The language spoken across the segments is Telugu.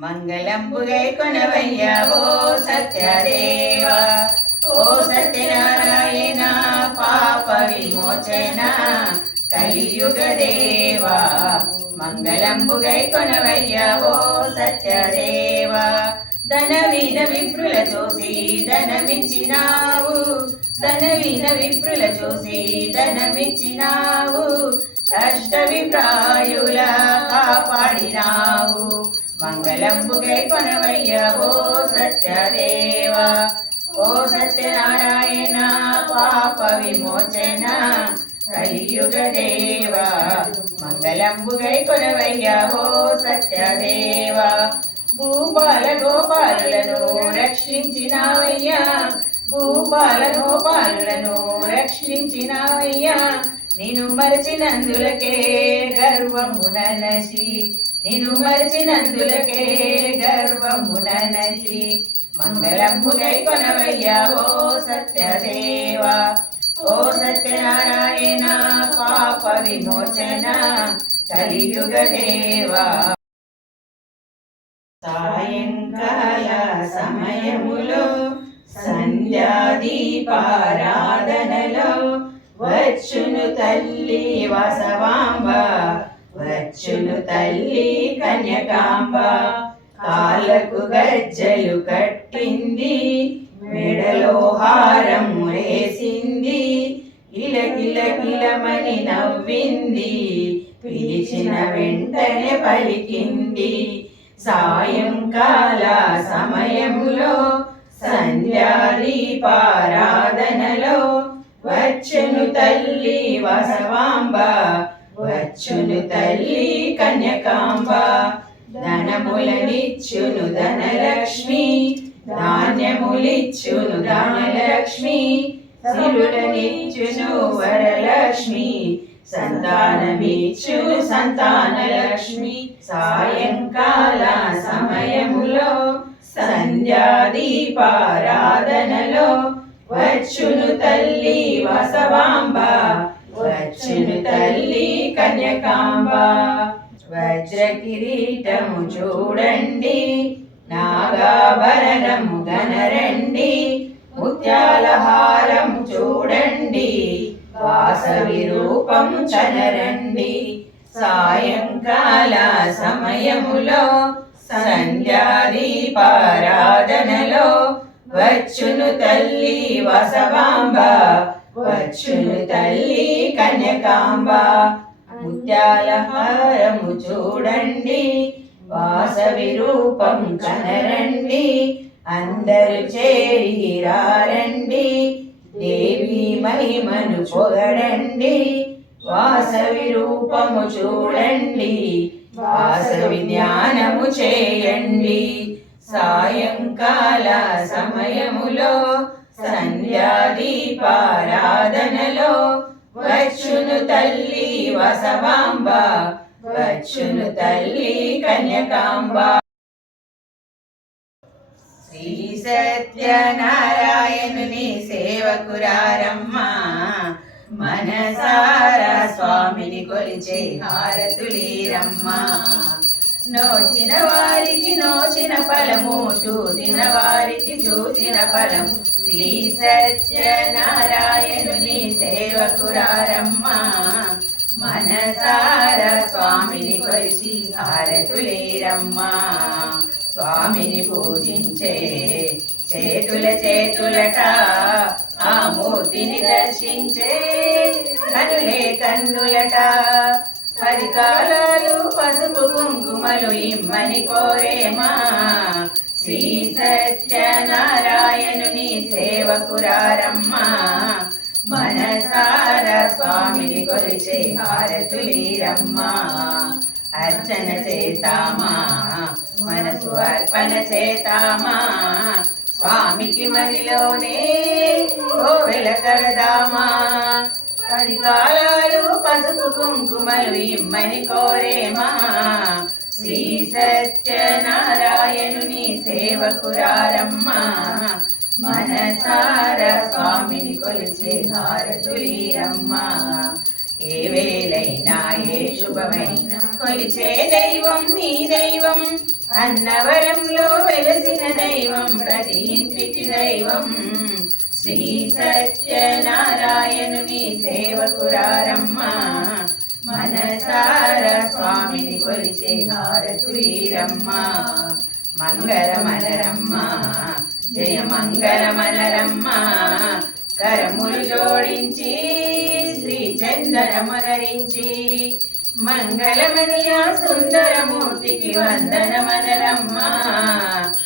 మంగళంబుగై కొనవయ్యా ఓ సత్యదేవ ఓ సత్యనారాయణ పాప విమోచన కలియుగ దేవా. మంగళంబుగై కొనవయ్యా ఓ సత్యదేవ ధనవీన విప్రుల చూసి ధనమిచ్చినావు. ధనవీన విప్రుల చూసి ధనమిచ్చినావు. కష్ట విప్రాయుల కాపాడినావు. మంగళంబుగై కొనవయ్య ఓ సత్యదేవ. ఓ సత్యనారాయణ పాప విమోచన కలియుగ దేవ. మంగళంబుగై కొనవయ్య ఓ సత్యదేవ. భూపాల గోపాలులను రక్షించినావయ్యా. భూపాల గోపాలులను రక్షించినావయ్యా. నిన్ను మరచినందులకే గర్వమున నసి నిన్ను మరిచినందులకే గర్వమున నసి మంగళంబుగై కొనవయ్యా ఓ సత్యదేవ. ఓ సత్యనారాయణ పాప విమోచన కలియుగ దేవా. సాయంకాల సమయములో సంధ్యాదీపారాధనలో వచ్చును తల్లి వాసవాంబ. వచ్చును తల్లి కన్యకాంబ. కాళ్ళకు గజ్జలు కట్టింది మెడలో హారం వేసింది కిల నవ్వింది పిలిచిన వెంటనే పలికింది. సాయంకాల సమయంలో సంధ్యాదీపారాధనలో వచ్చును తల్లి వసవాంబ వచ్చును తల్లి కన్యకాంబ ధనములనిచ్చును ధనలక్ష్మి ధాన్యములిచ్చును ధనలక్ష్మి సిరులనిచ్చును వరలక్ష్మి సంతానమిచ్చు సంతానలక్ష్మి. సాయంకాల సమయములో సంధ్యాదీపారాధనలో వచ్చును తల్లి వసవాంబ వచ్చును తల్లి కన్యకాంబ. వజ్ర కిరీటము చూడండి నాగాభరణము గనరండి ముత్యాల హారము చూడండి వాసవి రూపము చనరండి సాయంకాల సమయములో సంధ్యాదీపారాధనలో వచ్చును తల్లి వసవాంబ. వచ్చును తల్లి కన్యకాంబ. ముత్యాల హారము చూడండి వాసవి రూపం కనరండి అందరు చేరి రారండి దేవి మహిమను పొగడండి వాసవి రూపము చూడండి వాసవి ధ్యానము చేయండి. సాయంకాల సమయములో సంధ్యాదీపారాధనలో వచ్చును తల్లి వసవాంబ వచ్చును తల్లి కన్యకాంబ. శ్రీ సత్యనారాయణుని సేవకురారమ్మ మనసారా స్వామిని కొలిచే హారతులీరమ్మా నోచిన వారికి నోచిన ఫలము చూసిన వారికి చూసిన ఫలము. శ్రీ సత్యనారాయణుని సేవకురారమ్మ మనసార స్వామిని కొలిచి హారతులేరమ్మా స్వామిని పూజించే చేతుల చేతులట ఆ మూర్తిని దర్శించే కనులే కన్నులట. పరికాలాలు పసుపు కుంకుమలు ఇమ్మని కోరేమా? శ్రీ సత్యనారాయణుని సేవకురారమ్మా మనసార స్వామిని కొలిచే హారతులీరమ్మా. అర్చన చేతామా? మనసు అర్పణ చేతామా? స్వామికి మదిలోనే కోవెల కరదామా అధికారాలు పసుపు కుంకుమలు ఇమ్మని కోరేమా శ్రీ సత్యనారాయణుని సేవకురారమ్మా మనసార స్వామిని కొలిచే హారతులీరమ్మా. ఏ వేలైనా ఏ శుభమైనా కొలిచే దైవం నీ దైవం. అన్నవరంలో వెలసిన దైవం ప్రతి ఇంటికి దైవం. శ్రీ సత్యనారాయణుని సేవకురారమ్మ మనసార స్వామిని కొలిచే హారతులీరమ్మ మంగళమనరమ్మ జయ మంగళమనరమ్మ కరములు జోడించి శ్రీ చందనమనరించి మంగళమనియా సుందరమూర్తికి వందనమనరమ్మ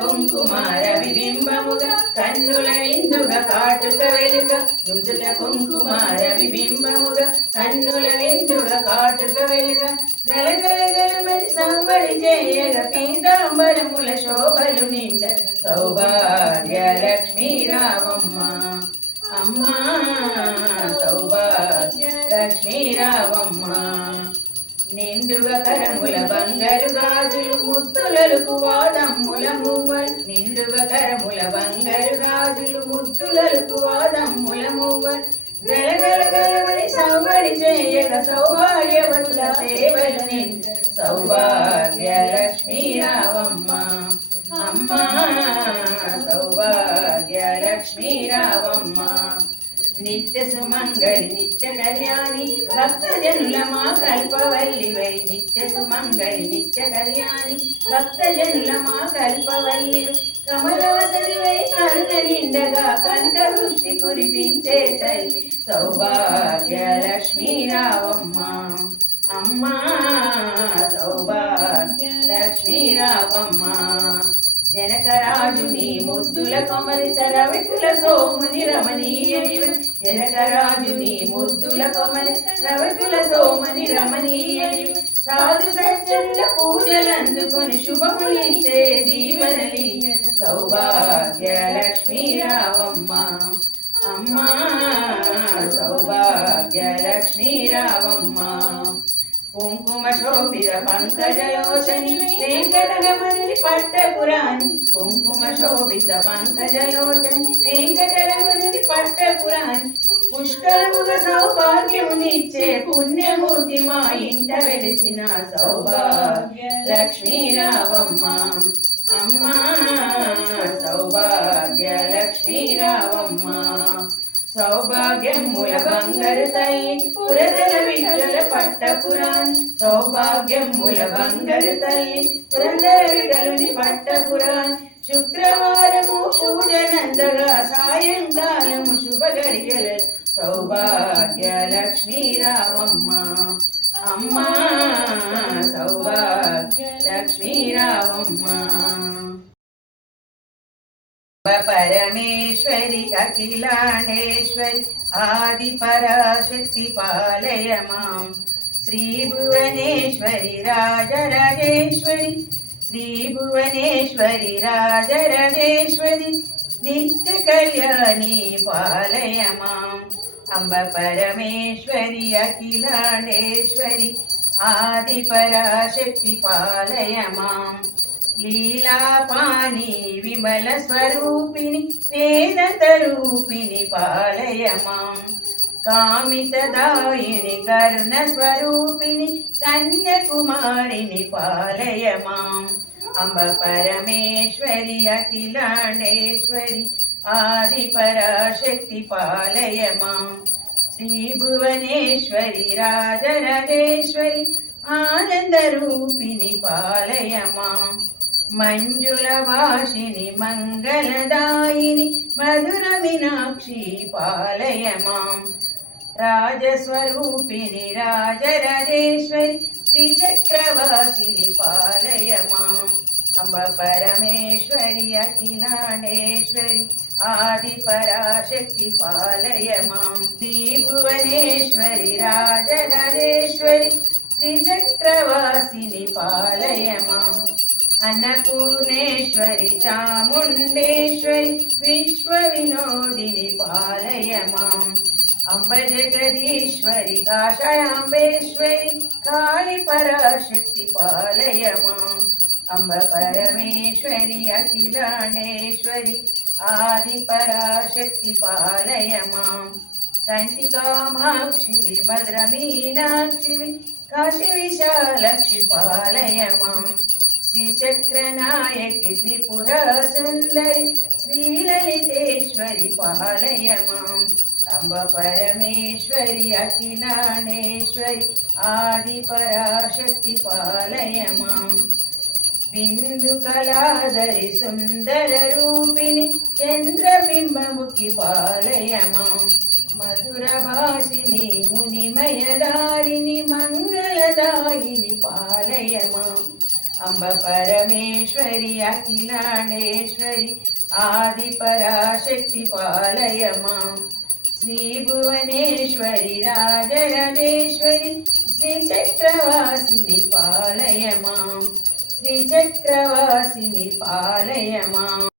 కుంకుమార విబింబముగా కన్నుల విందుగా కాటుక వెలుక నుదుట కుంకుమార విబింబముగా కన్నుల విందుగా కాటుక వెలుక గలగలగలమని సంబడి చేయగ పీతాంబరముల శోభలు నిండ. సౌభాగ్య లక్ష్మీ రామమ్మ. అమ్మా సౌభాగ్య లక్ష్మీ రామమ్మ. నిండుగా కరముల బంగారు గాజులు ముద్దులకు వాదమ్ముల మువ్వల్ నిండుగా కరముల బంగారు గాజులు ముద్దులకు వాదమ్ముల మువ్వల్ గలగల గలమని సౌబడి చేయగ సౌభాగ్యవతుల సేవలు నిండు సౌభాగ్య లక్ష్మీ రావమ్మ. అమ్మా సౌభాగ్య లక్ష్మీ రావమ్మ. నిత్య సుమంగళి నిత్య కళ్యాణి భక్తజనుల మా కల్పవల్లివై. నిత్య సుమంగళి నిత్య కళ్యాణి భక్తజనుల మా కల్పవల్లి. కమలాసరివై కరుణ నిండగా కంఠ వృష్టి కురిపించే తల్లి. సౌభాగ్య లక్ష్మీ రావమ్మ. అమ్మా సౌభాగ్య లక్ష్మీ రావమ్మ. జనకరాజుని ముద్దుల కొమలి రవికుల సోముని రమణీయ జనకరాజుని ముద్దుల కొమని రవతుల సోమని రమణీయని సాధు సజ్జనుల పూజలందుకొని శుభములిచ్చే దీవనలి సౌభాగ్య లక్ష్మీ రావమ్మ అమ్మా సౌభాగ్య లక్ష్మీ రావమ్మ. కుంకుమ శోభిత పంకజలోచని వెంకటరమణి పట్టపురాణి కుంకుమ శోభిత పంకజలోచని వెంకటరమణి పట్టపురాణి పుష్కరముగ సౌభాగ్యమునిచ్చే పుణ్యమూర్తి మా ఇంట వెలిసిన సౌభాగ్య లక్ష్మీరావమ్మ. అమ్మా సౌభాగ్య లక్ష్మీరావమ్మ. సౌభాగ్యముల బంగారు తల్లి పురదల విఠల పట్టపురాన్. సౌభాగ్యముల బంగారు తల్లి పురందర విడలుని పట్టపురాన్. శుక్రవారము పూజనందగా సాయంకాలము శుభ గడియల సౌభాగ్య లక్ష్మీ రావమ్మ అమ్మా సౌభాగ్య లక్ష్మీ రావమ్మ పరమేశ్వరి అఖిలాండేశ్వరి ఆది పరాశక్తి పాలయ మాం శ్రీ భువనేశ్వరి రాజరాజేశ్వరి శ్రీ భువనేశ్వరి రాజరాజేశ్వరి నిత్య కళ్యాణి పాలయ మాం అంబ లీలాపాని విమల స్వరూపిణి వేదతరూపిణి పాలయ మాం కామితదాయిని కరుణ స్వరూపిణి కన్యకుమారిని పాలయమాం. అంబ పరమేశ్వరి అఖిలాండేశ్వరి ఆది పరాశక్తి పాలయమాం. శ్రీ భువనేశ్వరి రాజరాజేశ్వరి ఆనందరూపిణి పాలయమాం. మంజుల వాసిని మంగళదాయిని మధుర మీనాక్షి పాలయ మాం రాజస్వరూపిణి రాజరాజేశ్వరి శ్రీచక్రవాసిని పాలయ మాం అంబ పరమేశ్వరి అఖిలాండేశ్వరి ఆది పరాశక్తి పాలయ మాం శ్రీ భువనేశ్వరి రాజరాజేశ్వరి శ్రీచక్రవాసిని పాలయ మాం అన్నపూర్ణేశ్వరి చాముండేశ్వరి విశ్వ వినోదిని పాలయమాం అంబ జగదీశ్వరి కాషాయాంబేశ్వరి కాళి పరాశక్తి పాలయమాం అంబ పరమేశ్వరి అఖిలాండేశ్వరి ఆది పరాశక్తి పాలయమాం కంటి కామాక్షి మధుర మీనాక్షి కాశీ విశాలక్షి పాలయ మాం శ్రీచక్రనాయకి త్రిపుర సుందరి శ్రీలలితేశ్వరి పాలయ మాం అంబ పరమేశ్వరి అఖిలాండేశ్వరి ఆది పరాశక్తి పాలయ మాం బిందు కళాధరి సుందర రూపిణి చంద్రబింబముఖి పాలయ మాం మధుర భాషిని మునిమయదారిని మంగళదాయిని పాలయ మాం అంబ పరమేశ్వరి అఖిలాండేశ్వరి ఆది పరాశక్తి పాలయ మాం శ్రీ భువనేశ్వరి రాజరాజేశ్వరి శ్రీ చక్రవాసిని పాలయ మాం శ్రీ చక్రవాసిని పాలయ మాం